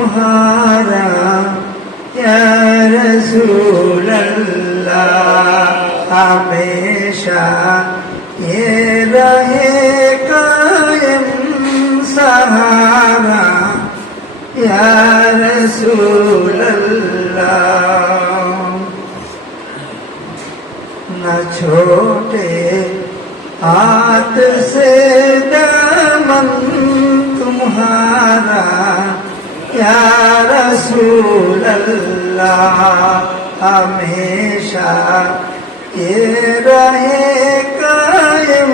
तुम्हारा या रसूल अल्लाह हमेशा ये रहे कायम सहारा, या रसूल अल्लाह न छोटे हाथ से रसूल अल्लाह हमेशा ये रहे कायम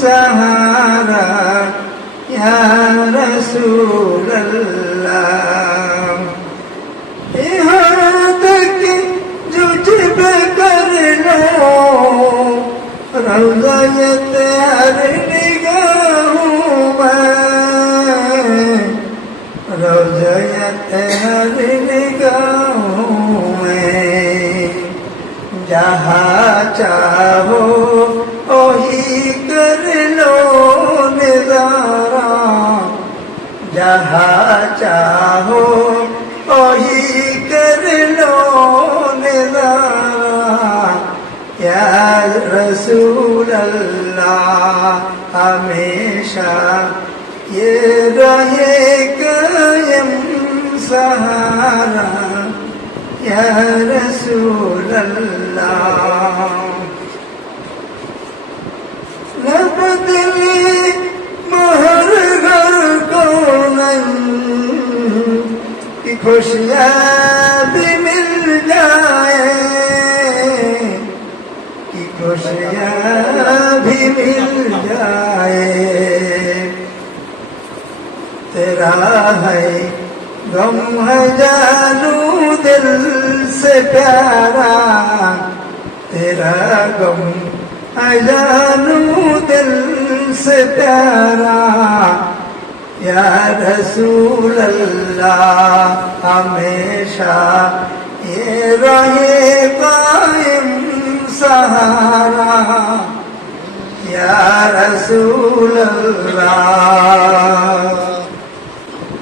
सहारा या रसूल अल्लाह यहाँ तक जुजब कर लो रौजयत हर रौजयत हर निगाहों में जहाँ चाहो वही कर लो नजारा जहाँ चाहो वही कर लो नजारा या रसूल अल्लाह हमेशा ये रहे कायम सहारा या रसूल अल्लाह न बदले मोहर घर को नहीं कि खुशियाँ भी मिल जाए कि खुशियाँ भी मिल जाए तेरा है गम है जानू दिल से प्यारा तेरा गम है जानू दिल से प्यारा या रसूल अल्लाह हमेशा ये रहे कायम सहारा या रसूल अल्लाह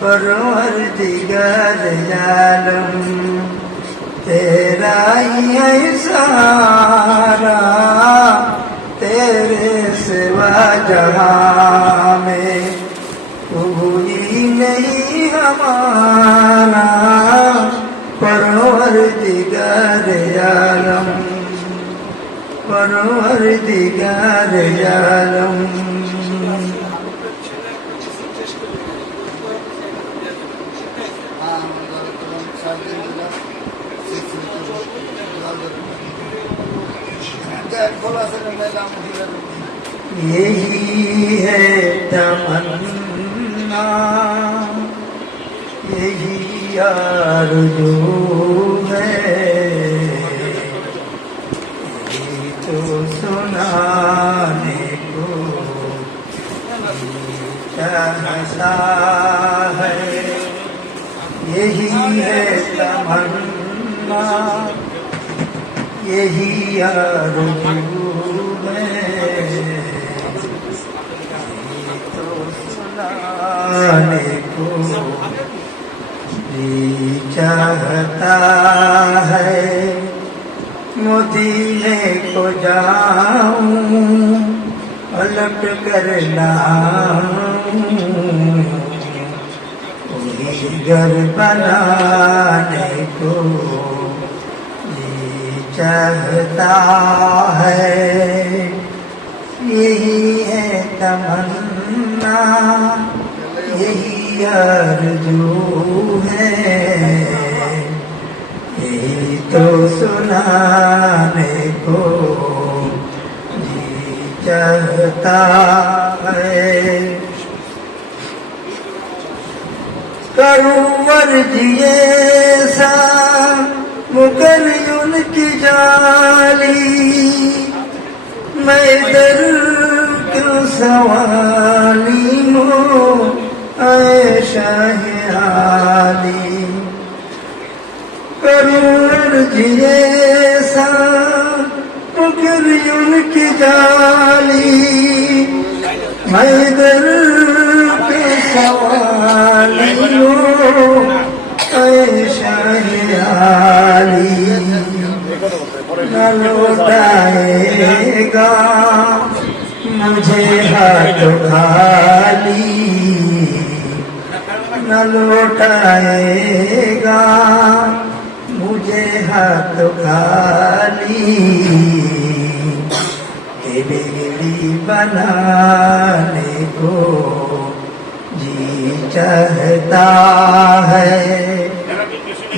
परवर दिगार आलम तेरा ही सहारा तेरे सिवा जहाँ में कोई नहीं हमारा। परवर दिगार आलम परवर दिगार आलम यही है तमन्ना। यही आरज़ू है। यही तो सुनाने को है। यही है तमन्ना। यही आरज़ू है। तो चाहता है। मदीने को जाऊँ पलट कर लाऊं घर बनाने को। जी चाहता है, यही है तमन्ना, यही आरज़ू है। यही तो सुनाने को जी चाहता है। करूवर जिए सा, मुकर जाली। मैं दर क्यों सवाली जाली। मैं दर के सवाली हूँ? है आली लौटाएगा मुझे हाथ खाली न लौटाएगा मुझे हाथ खाली बिगड़ी बनाने को जी चाहता है।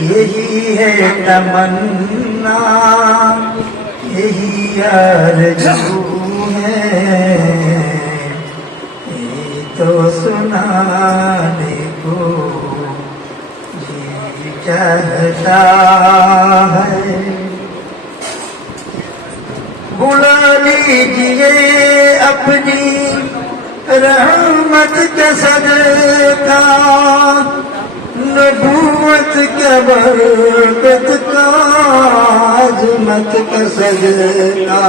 यही है तमन्ना। यही आरज़ू है, ये तो सुनाने को जी चाहता है? बुला लीजिए अपनी रहमत के सदका। नबूवत के बरकत का आजमत का सदका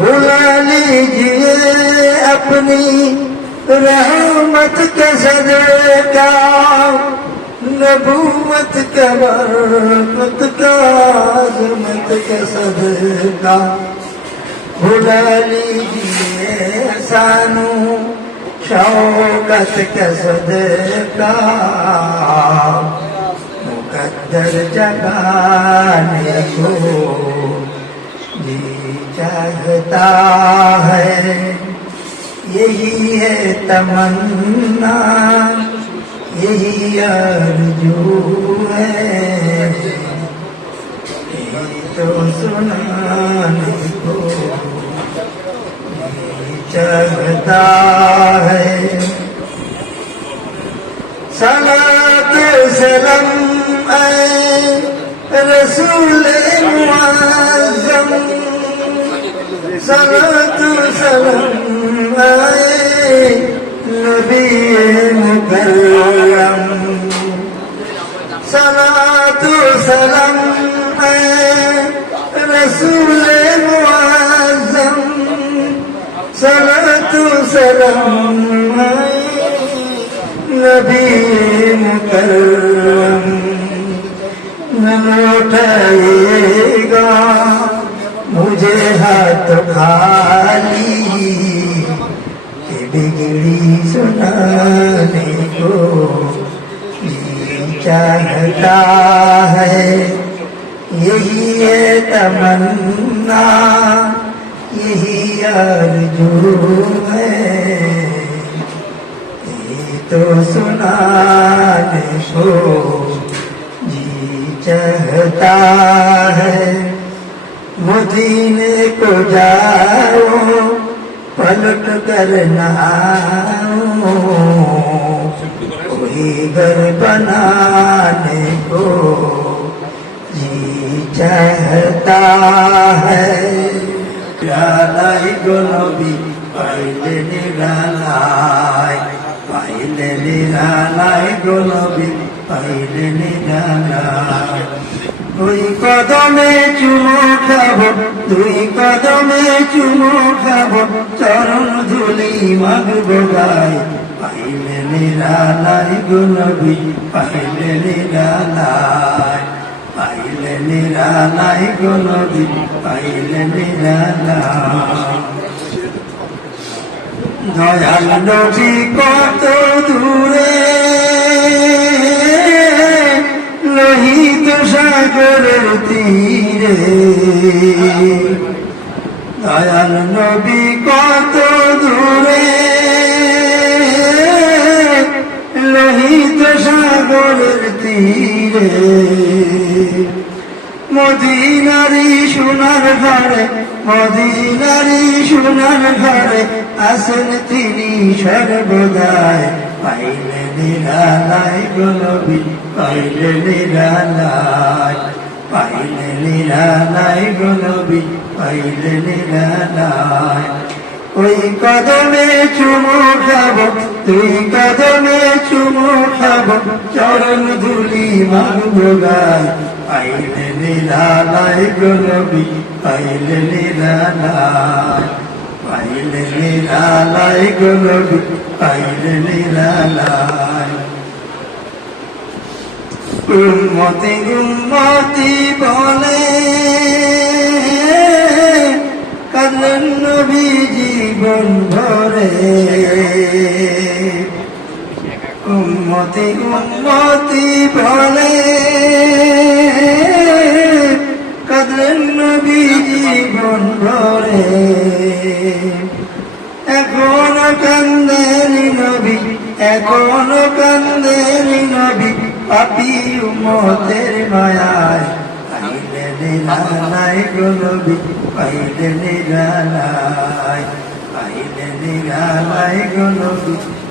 बुला लीजिए अपनी रहमत के सदका नबूवत के बरकत का आजमत का सदका बुला लीजिए सानू शौकत का सदका, मुकद्दर जगाने को जी चाहता है। यही है तमन्ना, यही आरज़ू है। तो सुनाने को जी चाहता है सलात सलम ऐ रसूल मुआज़म सलात सलम ऐ नबी मुकर्रम सलात सलम ऐ रसूल सलात सलम नबी मुकर्रम न लौटाएगा मुझे हाथ खाली बिगड़ी सुनाने को चाहता है? यही है तमन्ना। आरज़ू है ये तो सुनाने को जी चाहता है मदीने को जाओ पलट कर कोई घर बनाने को जी चाहता है। রালাই গনবি পাইলে নিরালাই পাইলে নিরালাই গনবি পাইলে নিরালাই ওই কদমে চুমো খাব, দুই কদমে চুমো খাব, চরণ ধুলি মাগবো গায়। পাইলে নিরালাই গুনবি পাইলে নিরালাই পাইলে নিরালাই গুনবি পাইলে নিরালাই দয়াল নবী কত দূরে, লোহিত সাগরের তীরে। দয়াল নবী কত দূরে, লোহিত সাগরের তীরে। মদিনারি সোনার ঘরে, মদিনারি সোনার ঘরে আসেন তিনি সর্বদায় পাইলে নিরালায় গলবি পাইলে নিরালায় পাইলে নিরালায় গলবি পাইলে নিরালায়। ওই কদমে চুমু খাব, তুই কদমে খাব চরণ ধুলি মারুগাই আইলে নিরালাই গরবি আইলে নিরালাই আইলে নিরালাই গরবি আইলে নিরালাই উন্মতি উন্মতি বল উম্মতি উম্মতি বলে কালেন নবী জীবন ভরে? এখনও কান্দেনি নবী, এখনও কান্দেনি নবী, পাপি উম্মতের মায়ায় পাইলে নিরালায় গো নবী, পাইলে নিরালায় পাইলে নিরালায় গো নবী।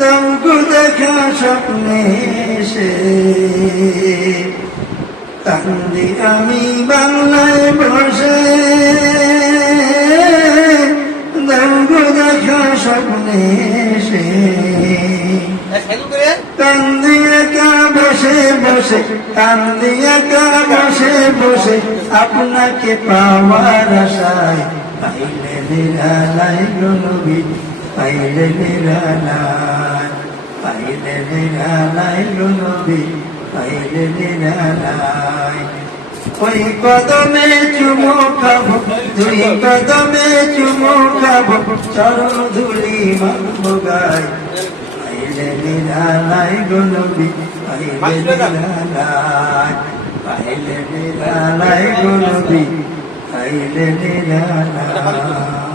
দমকু দেখা স্বপ্নে এসে। কান্দি আমি বাংলায় বসে। দমকু দেখা স্বপ্নে এসে। কান্দি একা বসে বসে। কান্দি একা বসে বসে। আপনাকে পাওয়ার আশায় পাইলে নিরালাই গনবী পাইলে নিরালাই পাইলে নিরালাই গনবী পাইলে নিরালাই ওই কদমে চুমো খাব দুই কদমে চুমো খাব চরণ ধুলি মাগবো গায় পাইলে নিরালাই গনবি পাইলে নিরালাই পাইলে নিরালাই গনবি পাইলে নিরালাই